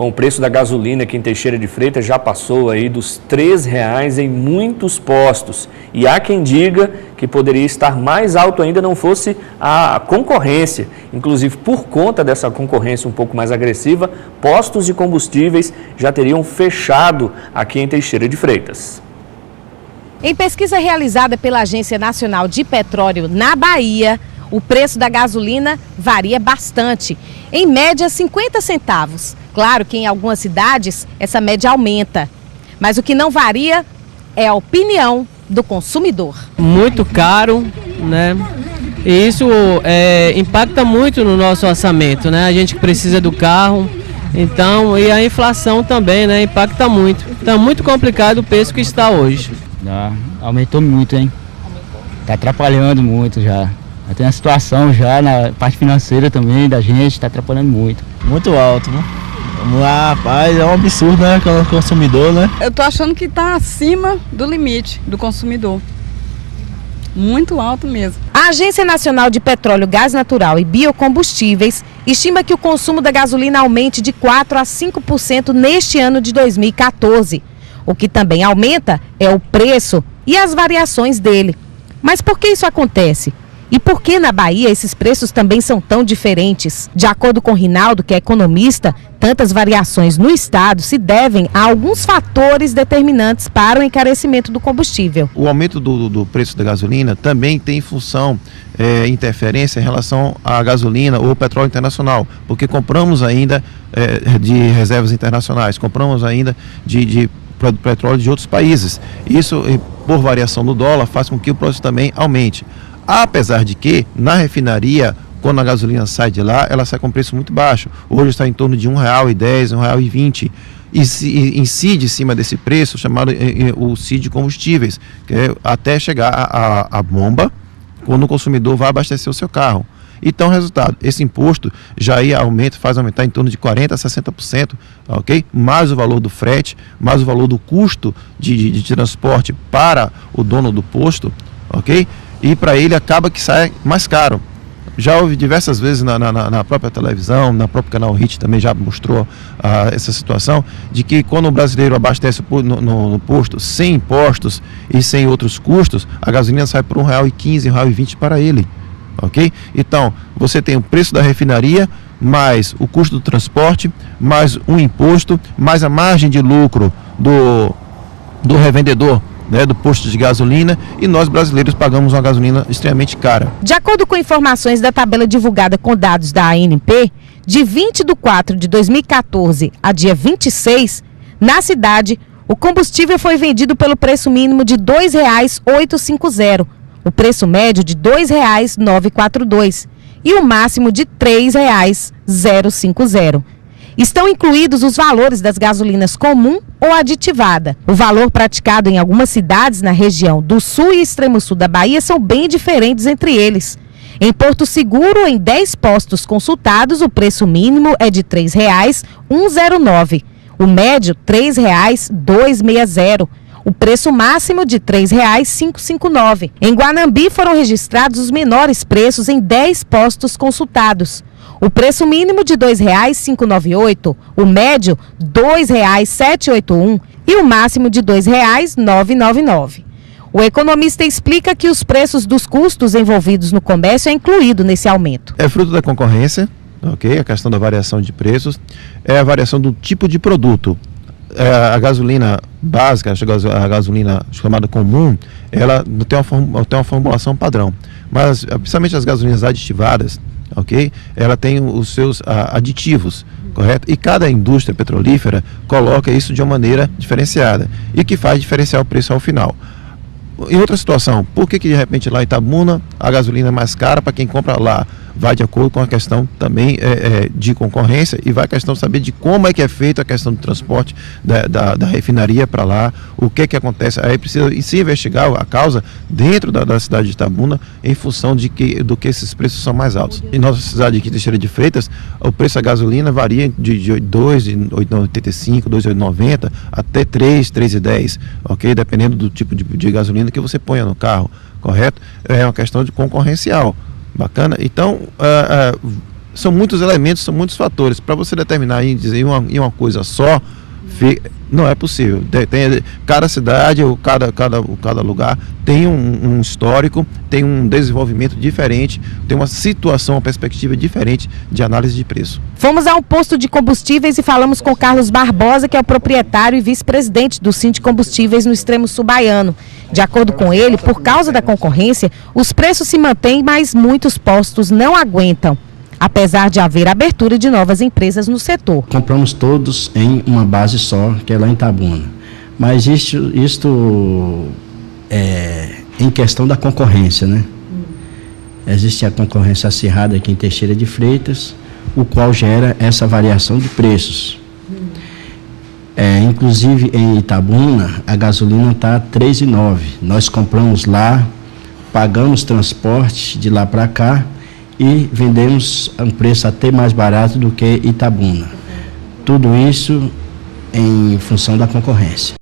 Bom, o preço da gasolina aqui em Teixeira de Freitas já passou aí dos R$ 3,00 em muitos postos. E há quem diga que poderia estar mais alto ainda não fosse a concorrência. Inclusive, por conta dessa concorrência um pouco mais agressiva, postos de combustíveis já teriam fechado aqui em Teixeira de Freitas. Em pesquisa realizada pela Agência Nacional de Petróleo na Bahia, o preço da gasolina varia bastante, em média 50 centavos. Claro que em algumas cidades essa média aumenta, mas o que não varia é a opinião do consumidor. Muito caro, né? E isso impacta muito no nosso orçamento, né? A gente precisa do carro, então, e a inflação também, né? Impacta muito. Então é muito complicado o preço que está hoje. Aumentou muito, hein? Tá atrapalhando muito já. Tem a situação já na parte financeira também da gente, tá atrapalhando muito. Muito alto, né? Vamos lá, rapaz, é um absurdo, né, com o consumidor, né? Eu tô achando que tá acima do limite do consumidor. Muito alto mesmo. A Agência Nacional de Petróleo, Gás Natural e Biocombustíveis estima que o consumo da gasolina aumente de 4% a 5% neste ano de 2014. O que também aumenta é o preço e as variações dele. Mas por que isso acontece? E por que na Bahia esses preços também são tão diferentes? De acordo com Rinaldo, que é economista, tantas variações no estado se devem a alguns fatores determinantes para o encarecimento do combustível. O aumento do preço da gasolina também tem função, interferência em relação à gasolina ou petróleo internacional, porque compramos ainda de reservas internacionais, compramos ainda de petróleo de outros países. Isso, por variação do dólar, faz com que o preço também aumente. Apesar de que, na refinaria, quando a gasolina sai de lá, ela sai com preço muito baixo. Hoje está em torno de R$ 1,10, R$ 1,20. E incide em cima desse preço, chamado o CID de combustíveis, que é até chegar a bomba, quando o consumidor vai abastecer o seu carro. Então, resultado, esse imposto já faz aumentar em torno de 40% a 60%, ok? Mais o valor do frete, mais o valor do custo de transporte para o dono do posto, ok? E para ele acaba que sai mais caro. Já houve diversas vezes na própria televisão, na própria canal HIT também já mostrou essa situação, de que quando o brasileiro abastece no posto sem impostos e sem outros custos, a gasolina sai por R$ 1,15, R$ 1,20 para ele. Ok? Então, você tem o preço da refinaria, mais o custo do transporte, mais um imposto, mais a margem de lucro do revendedor, né, do posto de gasolina, e nós brasileiros pagamos uma gasolina extremamente cara. De acordo com informações da tabela divulgada com dados da ANP, de 20/4 de 2014 a dia 26, na cidade, o combustível foi vendido pelo preço mínimo de R$ 2,850, o preço médio de R$ 2,942 e o máximo de R$ 3,050. Estão incluídos os valores das gasolinas comum ou aditivada. O valor praticado em algumas cidades na região do sul e extremo sul da Bahia são bem diferentes entre eles. Em Porto Seguro, em 10 postos consultados, o preço mínimo é de R$ 3,109. O médio, R$ 3,260. O preço máximo de R$ 3,559. Em Guanambi foram registrados os menores preços em 10 postos consultados. O preço mínimo de R$ 2,598, o médio R$ 2,781 e o máximo de R$ 2,999. O economista explica que os preços dos custos envolvidos no comércio é incluído nesse aumento. É fruto da concorrência, ok? A questão da variação de preços, é a variação do tipo de produto. A gasolina básica, a gasolina chamada comum, ela tem uma formulação padrão, mas principalmente as gasolinas aditivadas, ok? Ela tem os seus aditivos, correto? E cada indústria petrolífera coloca isso de uma maneira diferenciada e que faz diferenciar o preço ao final. Em outra situação, por que de repente lá em Itabuna a gasolina é mais cara para quem compra lá? Vai de acordo com a questão também de concorrência e vai a questão de saber de como é que é feita a questão do transporte da refinaria para lá, o que acontece. Aí precisa se investigar a causa dentro da cidade de Itabuna em função do que esses preços são mais altos. Em nossa cidade aqui, Teixeira de Freitas, o preço da gasolina varia de R$ 2,85, R$ 2,90 até R$ 3,10, ok? Dependendo do tipo de gasolina que você ponha no carro, correto? É uma questão de concorrencial. Bacana? Então, são muitos elementos, são muitos fatores. Para você determinar e dizer em uma coisa só, não é possível. Cada cidade ou cada lugar tem um histórico, tem um desenvolvimento diferente, tem uma situação, uma perspectiva diferente de análise de preço. Fomos a um posto de combustíveis e falamos com Carlos Barbosa, que é o proprietário e vice-presidente do Sindcombustíveis no extremo sul baiano. De acordo com ele, por causa da concorrência, os preços se mantêm, mas muitos postos não aguentam, apesar de haver abertura de novas empresas no setor. Compramos todos em uma base só, que é lá em Itabuna. Mas isto é em questão da concorrência, né? Existe a concorrência acirrada aqui em Teixeira de Freitas, o qual gera essa variação de preços. Inclusive em Itabuna, a gasolina está R$ 3,09. Nós compramos lá, pagamos transporte de lá para cá, e vendemos a um preço até mais barato do que Itabuna. Tudo isso em função da concorrência.